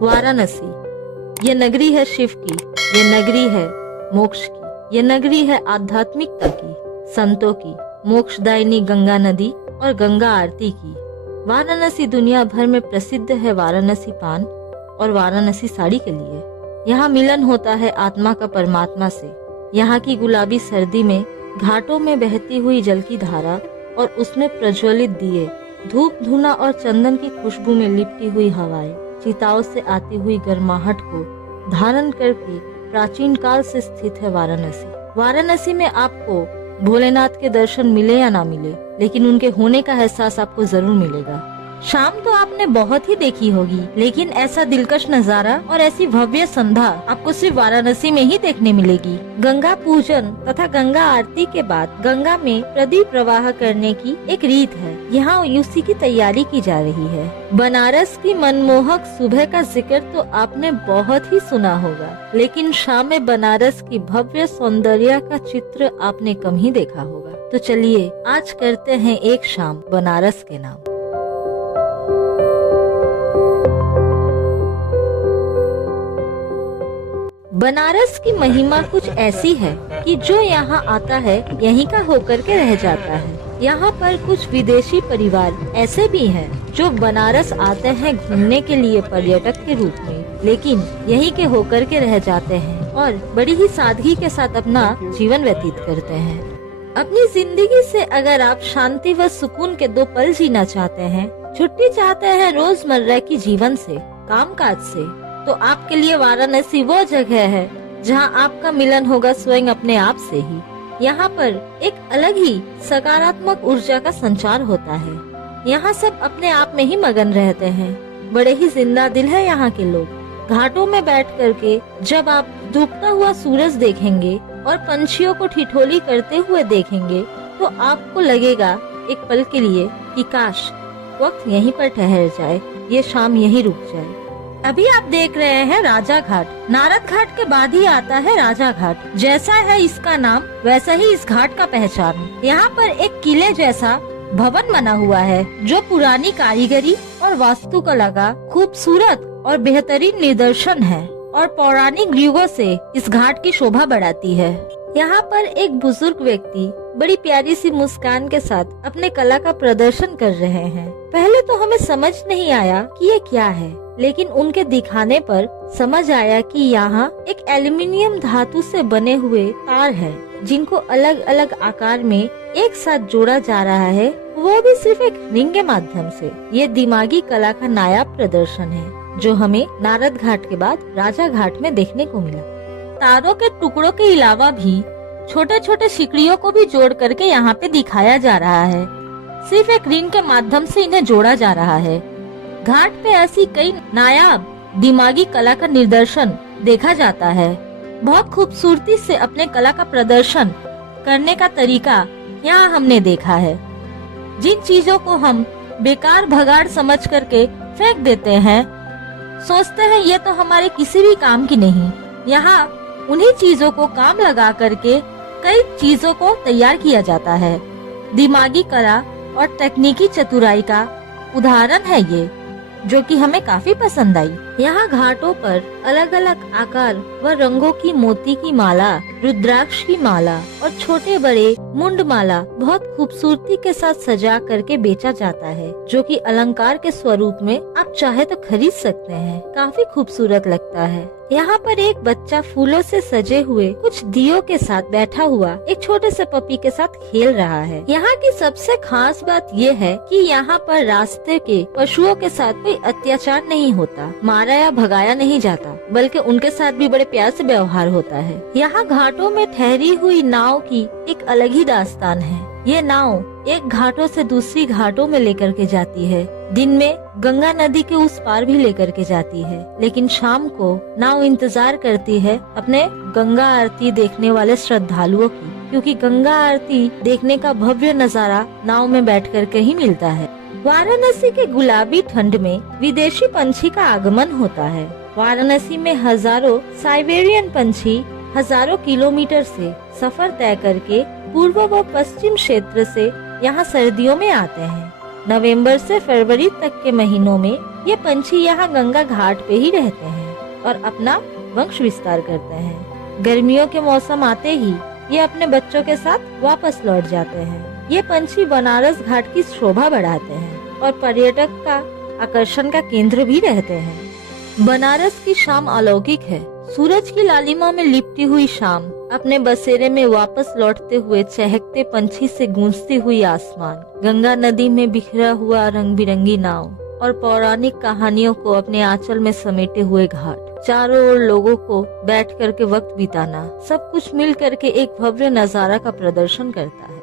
वाराणसी, ये नगरी है शिव की, ये नगरी है मोक्ष की, ये नगरी है आध्यात्मिकता की, संतों की, मोक्षदायिनी गंगा नदी और गंगा आरती की। वाराणसी दुनिया भर में प्रसिद्ध है वाराणसी पान और वाराणसी साड़ी के लिए। यहाँ मिलन होता है आत्मा का परमात्मा से। यहाँ की गुलाबी सर्दी में घाटों में बहती हुई जल की धारा और उसमें प्रज्वलित दिए, धूप धुना और चंदन की खुशबू में लिपटी हुई हवाएं, चिताओं से आती हुई गर्माहट को धारण करके प्राचीन काल से स्थित है वाराणसी। वाराणसी में आपको भोलेनाथ के दर्शन मिले या ना मिले, लेकिन उनके होने का एहसास आपको जरूर मिलेगा। शाम तो आपने बहुत ही देखी होगी, लेकिन ऐसा दिलकश नजारा और ऐसी भव्य संध्या आपको सिर्फ वाराणसी में ही देखने मिलेगी। गंगा पूजन तथा गंगा आरती के बाद गंगा में प्रदीप प्रवाह करने की एक रीत है। यहाँ उसी की तैयारी की जा रही है। बनारस की मनमोहक सुबह का जिक्र तो आपने बहुत ही सुना होगा, लेकिन शाम में बनारस की भव्य सौंदर्य का चित्र आपने कम ही देखा होगा। तो चलिए आज करते हैं एक शाम बनारस के नाम। बनारस की महिमा कुछ ऐसी है कि जो यहाँ आता है यहीं का होकर के रह जाता है। यहाँ पर कुछ विदेशी परिवार ऐसे भी हैं जो बनारस आते हैं घूमने के लिए पर्यटक के रूप में, लेकिन यहीं के होकर के रह जाते हैं और बड़ी ही सादगी के साथ अपना जीवन व्यतीत करते हैं। अपनी जिंदगी से अगर आप शांति व सुकून के 2 पल जीना चाहते हैं, छुट्टी चाहते हैं रोजमर्रा की जीवन से, कामकाज से, तो आपके लिए वाराणसी वो जगह है जहां आपका मिलन होगा स्वयं अपने आप से ही। यहाँ पर एक अलग ही सकारात्मक ऊर्जा का संचार होता है। यहाँ सब अपने आप में ही मगन रहते हैं। बड़े ही जिंदा दिल है यहाँ के लोग। घाटों में बैठ करके जब आप डूबता हुआ सूरज देखेंगे और पंछियों को ठिठोली करते हुए देखेंगे, तो आपको लगेगा एक पल के लिए कि काश वक्त यहीं पर ठहर जाए, ये शाम यहीं रुक जाए। अभी आप देख रहे हैं राजा घाट। नारद घाट के बाद ही आता है राजा घाट। जैसा है इसका नाम, वैसा ही इस घाट का पहचान। यहाँ पर एक किले जैसा भवन बना हुआ है जो पुरानी कारीगरी और वास्तुकला का खूबसूरत और बेहतरीन निदर्शन है और पौराणिक युगों से इस घाट की शोभा बढ़ाती है। यहाँ पर एक बुजुर्ग व्यक्ति बड़ी प्यारी सी मुस्कान के साथ अपने कला का प्रदर्शन कर रहे हैं। पहले तो हमें समझ नहीं आया कि ये क्या है, लेकिन उनके दिखाने पर समझ आया कि यहाँ एक एल्युमिनियम धातु से बने हुए तार है, जिनको अलग अलग आकार में एक साथ जोड़ा जा रहा है, वो भी सिर्फ एक रिंग के माध्यम से। ये दिमागी कला का नायाब प्रदर्शन है जो हमें नारद घाट के बाद राजा घाट में देखने को मिला। तारों के टुकड़ों के अलावा भी छोटे छोटे सिकड़ियों को भी जोड़ करके यहाँ पे दिखाया जा रहा है। सिर्फ एक रिंग के माध्यम से इन्हें जोड़ा जा रहा है। घाट पे ऐसी कई नायाब दिमागी कला का निदर्शन देखा जाता है। बहुत खूबसूरती से अपने कला का प्रदर्शन करने का तरीका यहाँ हमने देखा है। जिन चीजों को हम बेकार भगाड़ समझ करके फेंक देते हैं, सोचते हैं ये तो हमारे किसी भी काम की नहीं, यहाँ उन्हीं चीजों को काम लगा करके कई चीजों को तैयार किया जाता है। दिमागी कला और तकनीकी चतुराई का उदाहरण है ये, जो कि हमें काफी पसंद आई। यहाँ घाटों पर अलग अलग आकार व रंगों की मोती की माला, रुद्राक्ष की माला और छोटे बड़े मुंड माला बहुत खूबसूरती के साथ सजा करके बेचा जाता है, जो कि अलंकार के स्वरूप में आप चाहे तो खरीद सकते हैं। काफी खूबसूरत लगता है। यहाँ पर एक बच्चा फूलों से सजे हुए कुछ दियों के साथ बैठा हुआ एक छोटे से पपी के साथ खेल रहा है। यहाँ की सबसे खास बात ये है कि यहाँ पर रास्ते के पशुओं के साथ कोई अत्याचार नहीं होता, मारा या भगाया नहीं जाता, बल्कि उनके साथ भी बड़े प्यार से व्यवहार होता है। यहाँ घाटों में ठहरी हुई नाव की एक अलग ही दास्तान है। ये नाव एक घाटों से दूसरी घाटों में लेकर के जाती है। दिन में गंगा नदी के उस पार भी लेकर के जाती है, लेकिन शाम को नाव इंतजार करती है अपने गंगा आरती देखने वाले श्रद्धालुओं की, क्योंकि गंगा आरती देखने का भव्य नजारा नाव में बैठ करके ही मिलता है। वाराणसी के गुलाबी ठंड में विदेशी पंछी का आगमन होता है। वाराणसी में हजारों साइबेरियन पंछी हजारों किलोमीटर से सफर तय करके पूर्व व पश्चिम क्षेत्र से यहाँ सर्दियों में आते हैं। नवंबर से फरवरी तक के महीनों में ये पंछी यहाँ गंगा घाट पे ही रहते हैं और अपना वंश विस्तार करते हैं। गर्मियों के मौसम आते ही ये अपने बच्चों के साथ वापस लौट जाते हैं। ये पंछी बनारस घाट की शोभा बढ़ाते हैं और पर्यटक का आकर्षण का केंद्र भी रहते हैं। बनारस की शाम अलौकिक है। सूरज की लालिमा में लिपटी हुई शाम अपने बसेरे में वापस लौटते हुए चहकते पंछी से गूंजती हुई आसमान, गंगा नदी में बिखरा हुआ रंग बिरंगी नाव और पौराणिक कहानियों को अपने आंचल में समेटे हुए घाट, चारों ओर लोगों को बैठ करके वक्त बिताना, सब कुछ मिल करके एक भव्य नजारा का प्रदर्शन करता है।